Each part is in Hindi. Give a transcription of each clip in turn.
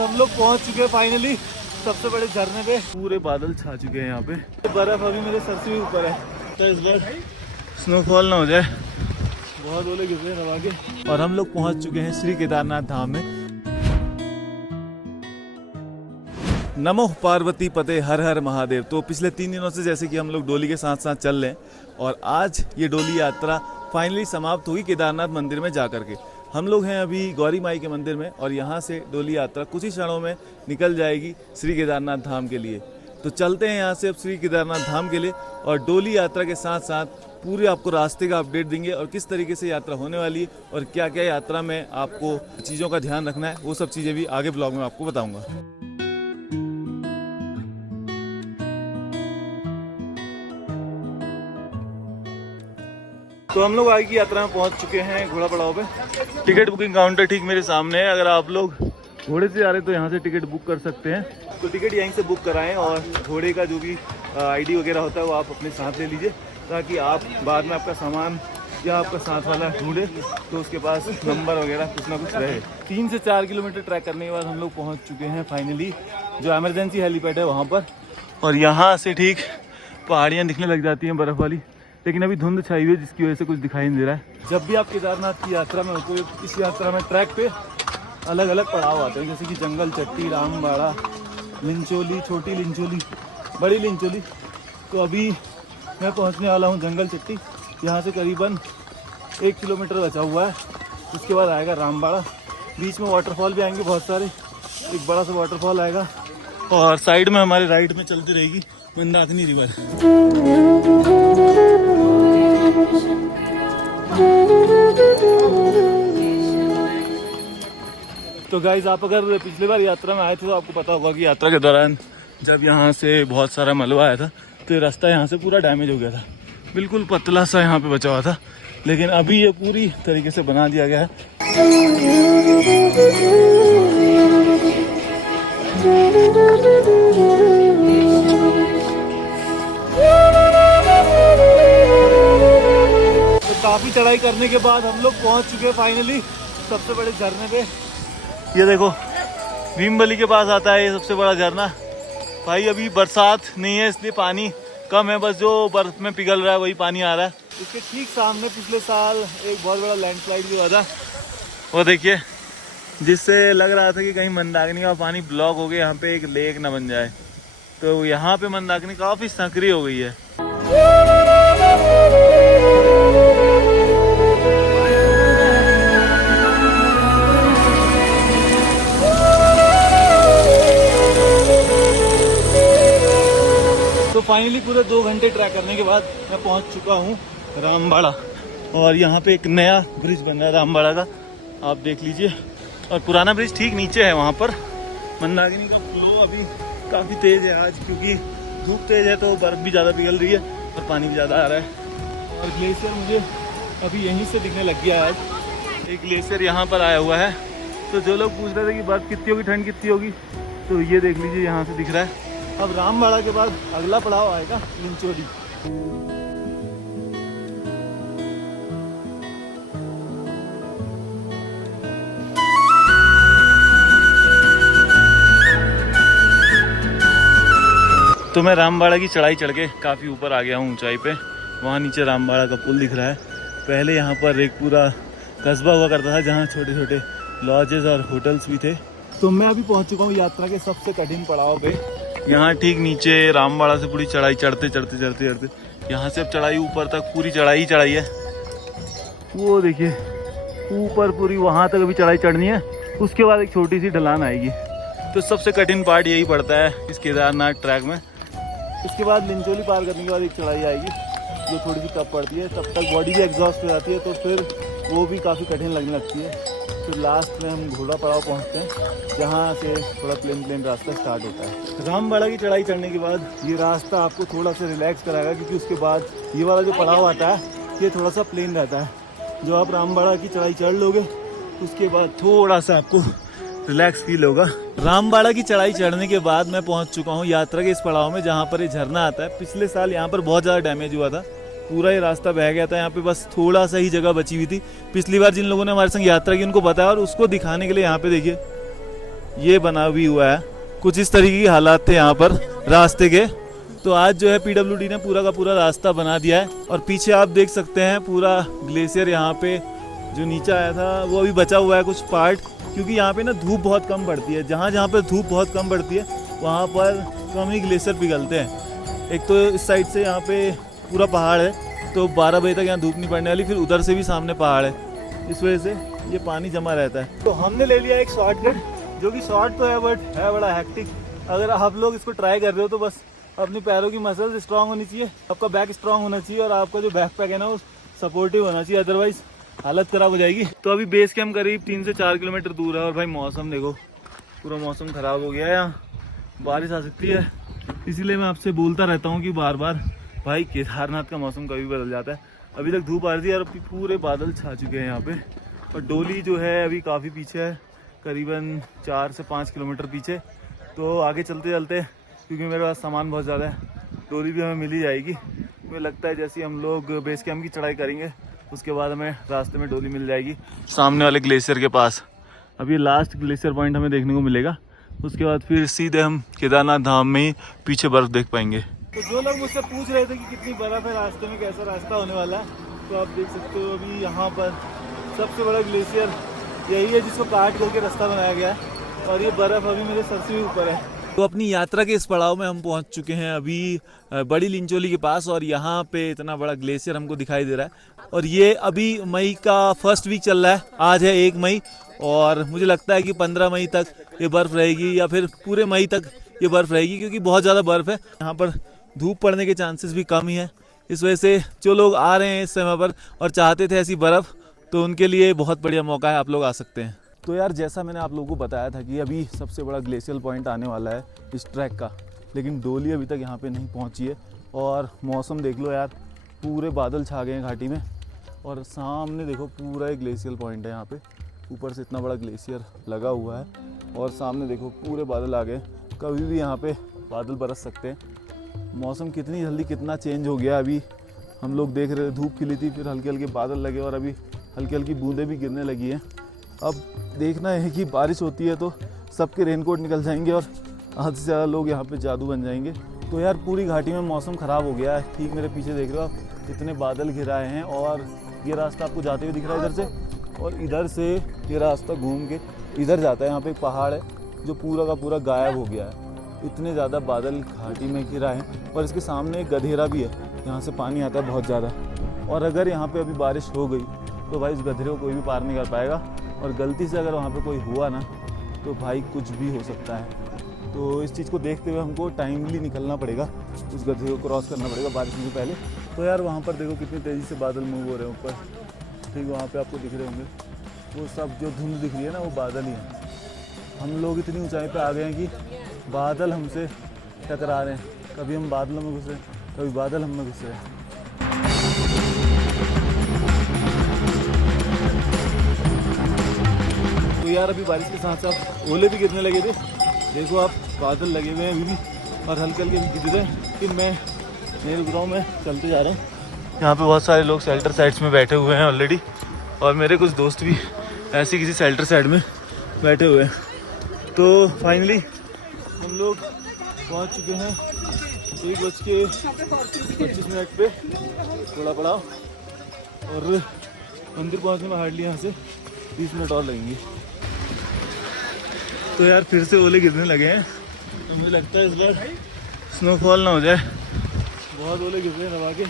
हम लोग पहुंच चुके हैं फाइनली सबसे बड़े झरने पे। पूरे बादल छा चुके हैं यहाँ पे, बर्फ अभी मेरे सर से भी ऊपर है, तो इस बार स्नोफॉल ना हो जाए। बहुत ओले गिर रहे हैं हवा के। और हम लोग पहुंच चुके हैं श्री केदारनाथ धाम में। नमो पार्वती पते हर हर महादेव। तो पिछले 3 दिनों से जैसे कि हम लोग डोली के साथ साथ चल रहे हैं और आज ये डोली यात्रा फाइनली समाप्त होगी केदारनाथ मंदिर में जा करके। हम लोग हैं अभी गौरी माई के मंदिर में और यहाँ से डोली यात्रा कुछ ही क्षणों में निकल जाएगी श्री केदारनाथ धाम के लिए। तो चलते हैं यहाँ से अब श्री केदारनाथ धाम के लिए और डोली यात्रा के साथ साथ पूरे आपको रास्ते का अपडेट देंगे और किस तरीके से यात्रा होने वाली है और क्या क्या यात्रा में आपको चीज़ों का ध्यान रखना है, वो सब चीज़ें भी आगे ब्लॉग में आपको बताऊँगा। तो हम लोग आगे की यात्रा में पहुंच चुके हैं घोड़ा पड़ाव पे। टिकट बुकिंग काउंटर ठीक मेरे सामने है। अगर आप लोग घोड़े से जा रहे हैं तो यहाँ से टिकट बुक कर सकते हैं। तो टिकट यहीं से बुक कराएं और घोड़े का जो भी आईडी वगैरह होता है वो आप अपने साथ ले लीजिए, ताकि आप बाद में आपका सामान या आपका साथ वाला ढूंढे तो उसके पास नंबर वगैरह कुछ ना कुछ रहे। 3 से 4 किलोमीटर ट्रैक करने के बाद हम लोग पहुँच चुके हैं फाइनली जो एमरजेंसी हेलीपैड है वहाँ पर। और यहाँ से ठीक पहाड़ियाँ दिखने लग जाती हैं बर्फ़ वाली, लेकिन अभी धुंध छाई हुई है जिसकी वजह से कुछ दिखाई नहीं दे रहा है। जब भी आप केदारनाथ की यात्रा में होते हो इस यात्रा में ट्रैक पे अलग अलग पड़ाव आते हैं, जैसे कि जंगल चट्टी, रामबाड़ा, लिंचोली, छोटी लिंचोली, बड़ी लिंचोली। तो अभी मैं पहुंचने वाला हूं जंगल चट्टी। यहाँ से करीबन 1 किलोमीटर बचा हुआ है। उसके बाद आएगा रामबाड़ा। बीच में वाटरफॉल भी आएंगे बहुत सारे, एक बड़ा सा वाटरफॉल आएगा और साइड में हमारे राइट में चलती रहेगी मंदाकिनी रिवर। तो गाइज आप अगर पिछली बार यात्रा में आए थे तो आपको पता होगा कि यात्रा के दौरान जब यहाँ से बहुत सारा मलबा आया था तो ये रास्ता यहाँ से पूरा डैमेज हो गया था। बिल्कुल पतला सा यहाँ पे बचा हुआ था, लेकिन अभी ये पूरी तरीके से बना दिया गया है। तो काफ़ी चढ़ाई करने के बाद हम लोग पहुँच चुके हैं फाइनली सबसे बड़े झरने पे। ये देखो भीमबली के पास आता है ये सबसे बड़ा झरना। भाई अभी बरसात नहीं है इसलिए पानी कम है, बस जो बर्फ में पिघल रहा है वही पानी आ रहा है। इसके ठीक सामने पिछले साल एक बहुत बड़ा लैंडस्लाइड भी हुआ था, वो देखिए, जिससे लग रहा था कि कहीं मंदाकिनी का पानी ब्लॉक हो गया, यहाँ पे एक लेक ना बन जाए। तो यहाँ पे मंदाकिनी काफ़ी सक्रिय हो गई है। तो फाइनली पूरे 2 घंटे ट्रैक करने के बाद मैं पहुंच चुका हूं रामबाड़ा और यहाँ पे एक नया ब्रिज बन रहा है रामबाड़ा का, आप देख लीजिए। और पुराना ब्रिज ठीक नीचे है वहाँ पर। मंदाकिनी का फ्लो अभी काफ़ी तेज़ है आज, क्योंकि धूप तेज़ है तो बर्फ़ भी ज़्यादा पिघल रही है और पानी भी ज़्यादा आ रहा है। और ग्लेशियर मुझे अभी यहीं से दिखने लग गया है। एक ग्लेशियर यहाँ पर आया हुआ है। तो जो लोग पूछ रहे थे कि बर्फ़ कितनी होगी, ठंड कितनी होगी, तो ये देख लीजिए यहाँ से दिख रहा है। अब रामबाड़ा के बाद अगला पड़ाव आएगा लिंचोली। तो मैं रामबाड़ा की चढ़ाई चढ़ के काफ़ी ऊपर आ गया हूँ ऊंचाई पे। वहाँ नीचे रामबाड़ा का पुल दिख रहा है। पहले यहाँ पर एक पूरा कस्बा हुआ करता था जहाँ छोटे छोटे लॉजेस और होटल्स भी थे। तो मैं अभी पहुँच चुका हूँ यात्रा के सबसे कठिन पड़ाव पे। यहाँ ठीक नीचे रामबाड़ा से पूरी चढ़ाई चढ़ते यहाँ से अब चढ़ाई ऊपर तक पूरी चढ़ाई है। वो देखिए ऊपर पूरी वहाँ तक अभी चढ़ाई चढ़नी है। उसके बाद एक छोटी सी ढलान आएगी। तो सबसे कठिन पार्ट यही पड़ता है इस केदारनाथ ट्रैक में। उसके बाद लिंचोली पार करने के बाद एक चढ़ाई आएगी जो थोड़ी सी टफ पड़ती है, तब तक बॉडी भी एग्जॉस्ट हो जाती है, तो फिर वो भी काफ़ी कठिन लगने लगती है। फिर लास्ट में हम घोड़ा पड़ाव पहुँचते हैं जहाँ से थोड़ा प्लेन रास्ता स्टार्ट होता है। रामबाड़ा की चढ़ाई चढ़ने के बाद ये रास्ता आपको थोड़ा सा रिलैक्स कराएगा, क्योंकि उसके बाद ये वाला जो पड़ाव आता है ये थोड़ा सा प्लेन रहता है। जो आप रामबाड़ा की चढ़ाई चढ़ लोगे उसके बाद थोड़ा सा आपको रिलैक्स फील होगा। रामबाड़ा की चढ़ाई चढ़ने के बाद मैं पहुंच चुका हूं यात्रा के इस पड़ाव में जहां पर ये झरना आता है। पिछले साल यहां पर बहुत ज़्यादा डैमेज हुआ था, पूरा ये रास्ता बह गया था। यहाँ पे बस थोड़ा सा ही जगह बची हुई थी। पिछली बार जिन लोगों ने हमारे संग यात्रा की उनको पता है, और उसको दिखाने के लिए यहाँ पे देखिए ये बना भी हुआ है। कुछ इस तरीके की हालात थे यहाँ पर रास्ते के। तो आज जो है पीडब्ल्यूडी ने पूरा का पूरा रास्ता बना दिया है और पीछे आप देख सकते हैं पूरा ग्लेशियर यहाँ पे जो नीचे आया था वो अभी बचा हुआ है कुछ पार्ट, क्योंकि यहाँ पे ना धूप बहुत कम पड़ती है। जहाँ जहाँ पे धूप बहुत कम पड़ती है वहाँ पर कम ही ग्लेशियर पिघलते हैं। एक तो इस साइड से यहाँ पे पूरा पहाड़ है तो 12 बजे तक यहाँ धूप नहीं पड़ने वाली, फिर उधर से भी सामने पहाड़ है, इस वजह से ये पानी जमा रहता है। तो हमने ले लिया एक शॉर्टकट, जो कि शॉर्ट तो है बट है बड़ा हैक्टिक। अगर आप लोग इसको ट्राई कर रहे हो तो बस अपनी पैरों की मसल्स स्ट्रांग होनी चाहिए, आपका बैक स्ट्रांग होना चाहिए और आपका जो बैक पैक है ना वो सपोर्टिव होना चाहिए, अदरवाइज हालत खराब हो जाएगी। तो अभी बेस कैंप करीब 3 से 4 किलोमीटर दूर है और भाई मौसम देखो, पूरा मौसम ख़राब हो गया है, यहाँ बारिश आ सकती है। इसीलिए मैं आपसे बोलता रहता हूँ कि बार बार भाई केदारनाथ का मौसम कभी बदल जाता है। अभी तक धूप आ रही थी और अभी पूरे बादल छा चुके हैं यहाँ पे। और डोली जो है अभी काफ़ी पीछे है, करीबन 4 से 5 किलोमीटर पीछे। तो आगे चलते चलते, क्योंकि मेरे पास सामान बहुत ज़्यादा है, डोली भी हमें मिल ही जाएगी। मुझे लगता है जैसे हम लोग बेस कैंप की चढ़ाई करेंगे उसके बाद हमें रास्ते में डोली मिल जाएगी सामने वाले ग्लेशियर के पास। अब ये लास्ट ग्लेशियर पॉइंट हमें देखने को मिलेगा, उसके बाद फिर सीधे हम केदारनाथ धाम में ही पीछे बर्फ़ देख पाएंगे। तो जो लोग मुझसे पूछ रहे थे कि कितनी बर्फ़ है रास्ते में, कैसा रास्ता होने वाला है, तो आप देख सकते हो अभी यहाँ पर सबसे बड़ा ग्लेशियर यही है जिसको काट करके रास्ता बनाया गया है और ये बर्फ़ अभी मेरे सर से भी ऊपर है। तो अपनी यात्रा के इस पड़ाव में हम पहुंच चुके हैं अभी बड़ी लिंचोली के पास और यहाँ पे इतना बड़ा ग्लेशियर हमको दिखाई दे रहा है। और ये अभी मई का फर्स्ट वीक चल रहा है, आज है 1 मई और मुझे लगता है कि 15 मई तक ये बर्फ़ रहेगी या फिर पूरे मई तक ये बर्फ़ रहेगी, क्योंकि बहुत ज़्यादा बर्फ़ है। यहाँ पर धूप पड़ने के चांसेस भी कम ही हैं, इस वजह से जो लोग आ रहे हैं इस समय पर और चाहते थे ऐसी बर्फ़, तो उनके लिए बहुत बढ़िया मौका है, आप लोग आ सकते हैं। तो यार जैसा मैंने आप लोगों को बताया था कि अभी सबसे बड़ा ग्लेशियल पॉइंट आने वाला है इस ट्रैक का, लेकिन डोली अभी तक यहाँ पे नहीं पहुँची है। और मौसम देख लो यार, पूरे बादल छा गए हैं घाटी में और सामने देखो पूरा एक ग्लेशियल पॉइंट है यहाँ पे, ऊपर से इतना बड़ा ग्लेशियर लगा हुआ है और सामने देखो पूरे बादल आ गए, कभी भी यहाँ पे बादल बरस सकते हैं। मौसम कितनी जल्दी कितना चेंज हो गया, अभी हम लोग देख रहे थे धूप खिली थी, फिर हल्के हल्के बादल लगे और अभी हल्की हल्की बूंदें भी गिरने लगी हैं। अब देखना है कि बारिश होती है तो सबके रेनकोट निकल जाएंगे और आधे से ज़्यादा लोग यहाँ पे जादू बन जाएंगे। तो यार पूरी घाटी में मौसम ख़राब हो गया है, ठीक मेरे पीछे देख रहे हो आप, इतने बादल घिराए हैं और ये रास्ता आपको जाते हुए दिख रहा है इधर से, और इधर से ये रास्ता घूम के इधर जाता है। यहाँ पे एक पहाड़ है जो पूरा का पूरा गायब हो गया है, इतने ज़्यादा बादल घाटी में घिरा है। और इसके सामने एक गधेरा भी है, यहाँ से पानी आता है बहुत ज़्यादा, और अगर यहाँ पे अभी बारिश हो गई तो भाई इस गधेरे को कोई भी पार नहीं कर पाएगा, और गलती से अगर वहाँ पे कोई हुआ ना तो भाई कुछ भी हो सकता है। तो इस चीज़ को देखते हुए हमको टाइमली निकलना पड़ेगा, उस गधे को क्रॉस करना पड़ेगा बारिश से पहले। तो यार वहाँ पर देखो कितनी तेज़ी से बादल मूव हो रहे हैं ऊपर, ठीक वहाँ पे आपको दिख रहे होंगे, वो सब जो धुंध दिख रही है ना वो बादल ही हैं। हम लोग इतनी ऊंचाई पे आ गए हैं कि बादल हमसे टकरा रहे हैं, कभी हम बादलों में घुसे, कभी बादल हम में घुस रहे हैं। तो यार अभी बारिश के साथ साथ ओले भी गिरने लगे थे, देखो आप बादल लगे हुए हैं अभी भी और हल्के हल्के भी गिर रहे हैं। फिर मैं नहीं रुक रहा हूँ, मैं चलते जा रहा हूँ। यहाँ पे बहुत सारे लोग शेल्टर साइड्स में बैठे हुए हैं ऑलरेडी, और मेरे कुछ दोस्त भी ऐसे किसी शेल्टर साइड में बैठे हुए हैं। तो फाइनली हम लोग पहुँच चुके हैं 1:25 पे थोड़ा पड़ा, और मंदिर पहुँचने में हार्डली यहाँ से 20 मिनट और लगेंगे। तो यार फिर से ओले गिरने लगे हैं, तो मुझे लगता है इस बार स्नोफॉल ना हो जाए, बहुत ओले गिर रहे हैं दबा के,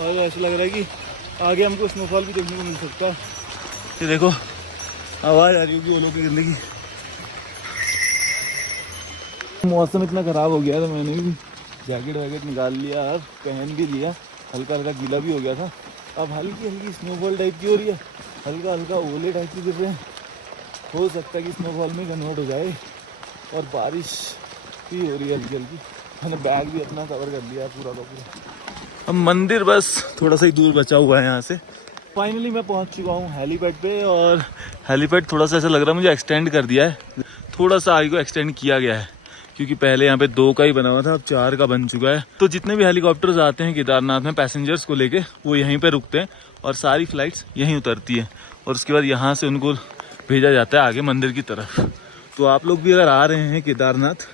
और ऐसा लग रहा है कि आगे हमको स्नोफॉल भी देखने को मिल सकता है। ये देखो आवाज़ आ रही होगी ओलों के गिरने की। मौसम इतना ख़राब हो गया तो मैंने भी जैकेट वैकेट निकाल लिया और पहन भी लिया, हल्का हल्का गीला भी हो गया था। अब हल्की हल्की स्नोफॉल टाइप की हो रही है, हल्का हल्का ओले टाइप की गिर रहे हैं, हो सकता है कि स्नोफॉल में कन्वर्ट हो जाए। और बारिश भी हो रही है हल्की हल्की, मैंने बैग भी अपना कवर कर लिया पूरा का पूरा। अब मंदिर बस थोड़ा सा ही दूर बचा हुआ है यहाँ से। फाइनली मैं पहुँच चुका हूँ हेलीपैड पे, और हेलीपैड थोड़ा सा ऐसा लग रहा है मुझे एक्सटेंड कर दिया है, थोड़ा सा आगे को एक्सटेंड किया गया है, क्योंकि पहले यहाँ पे 2 का ही बना हुआ था, अब 4 का बन चुका है। तो जितने भी हेलीकॉप्टर्स आते हैं केदारनाथ में पैसेंजर्स को लेके, वो यहीं पे रुकते हैं और सारी फ्लाइट्स यहीं उतरती हैं, और उसके बाद यहाँ से उनको भेजा जाता है आगे मंदिर की तरफ। तो आप लोग भी अगर आ रहे हैं केदारनाथ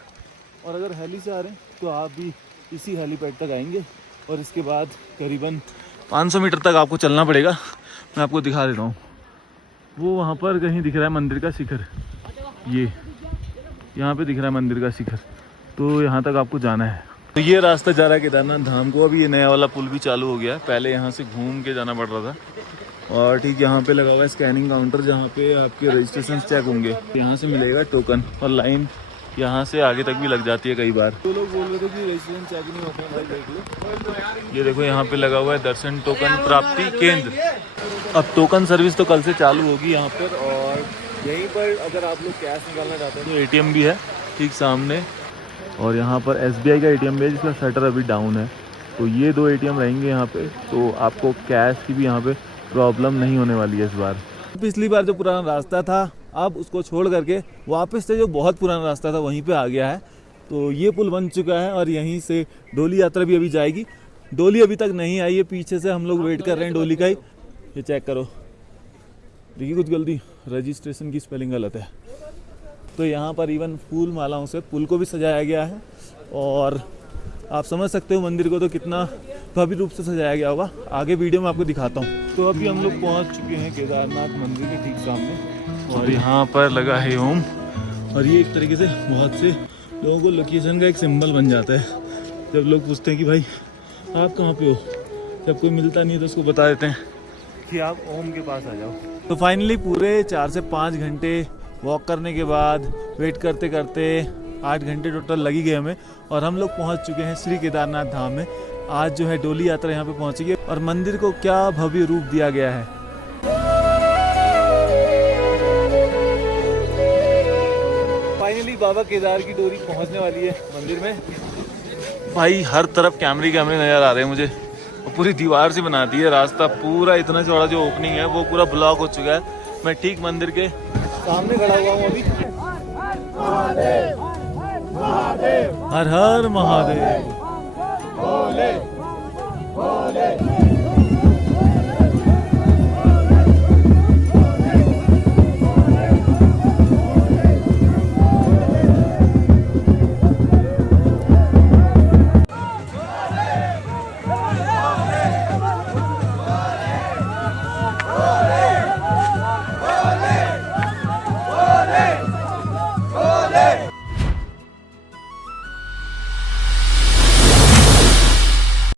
और अगर हेली से आ रहे हैं तो आप भी इसी हेलीपैड तक आएंगे और इसके बाद करीबन 500 मीटर तक आपको चलना पड़ेगा। मैं आपको दिखा देता हूँ, वो वहाँ पर कहीं दिख रहा है मंदिर का शिखर, ये यहाँ पे दिख रहा है मंदिर का शिखर, तो यहाँ तक आपको जाना है। तो ये रास्ता जा रहा है केदारनाथ धाम को। अभी ये नया वाला पुल भी चालू हो गया है, पहले यहाँ से घूम के जाना पड़ रहा था। और ठीक यहाँ पे लगा हुआ है स्कैनिंग काउंटर, जहाँ पे आपके रजिस्ट्रेशन चेक होंगे। यहाँ से मिलेगा टोकन और लाइन यहाँ से आगे तक भी लग जाती है कई बार। तो लोग बोल रहे थे कि रजिस्ट्रेशन चेक नहीं होता है, भाई देख लो, ये देखो यहाँ पे लगा हुआ है दर्शन टोकन प्राप्ति केंद्र। अब टोकन सर्विस तो कल से चालू होगी यहाँ पर। और यहीं पर अगर आप लोग कैश निकालना चाहते हैं तो एटीएम भी है ठीक सामने, और यहाँ पर एसबीआई का एटीएम भी है जिसका शटर अभी डाउन है। तो ये 2 एटीएम रहेंगे यहाँ पे, तो आपको कैश की भी यहाँ पे प्रॉब्लम नहीं होने वाली है इस बार। पिछली बार जो पुराना रास्ता था अब उसको छोड़ करके वापस से जो बहुत पुराना रास्ता था वहीं पे आ गया है। तो ये पुल बन चुका है और यहीं से डोली यात्रा भी अभी जाएगी। डोली अभी तक नहीं आई है, पीछे से हम लोग वेट कर रहे हैं डोली का ही। ये चेक करो, देखिए कुछ गलती, रजिस्ट्रेशन की स्पेलिंग गलत है। तो यहाँ पर इवन फूल मालाओं से पुल को भी सजाया गया है और आप समझ सकते हो मंदिर को तो कितना भव्य रूप से सजाया गया होगा। आगे वीडियो में आपको दिखाता हूँ। तो अभी हम लोग पहुँच चुके हैं केदारनाथ मंदिर के ठीक सामने और यहाँ पर लगा है ओम। और ये एक तरीके से बहुत से लोगों को लोकेशन का एक सिंबल बन जाता है। जब लोग पूछते हैं कि भाई आप कहाँ पे हो, जब कोई मिलता नहीं है तो उसको बता देते हैं कि आप ओम के पास आ जाओ। तो फाइनली पूरे 4 से 5 घंटे वॉक करने के बाद वेट करते करते 8 घंटे टोटल लगी गए हमें और हम लोग पहुंच चुके हैं श्री केदारनाथ धाम में। आज जो है डोली यात्रा यहाँ पे पहुंचेगी और मंदिर को क्या भव्य रूप दिया गया है। फाइनली बाबा केदार की डोरी पहुंचने वाली है मंदिर में। भाई हर तरफ कैमरे नजर आ रहे हैं मुझे, और पूरी दीवार से बना दी है रास्ता। पूरा इतना चौड़ा जो ओपनिंग है वो पूरा ब्लॉक हो चुका है। मैं ठीक मंदिर के सामने खड़ा हुआ हूँ अभी। हर हर महादेव।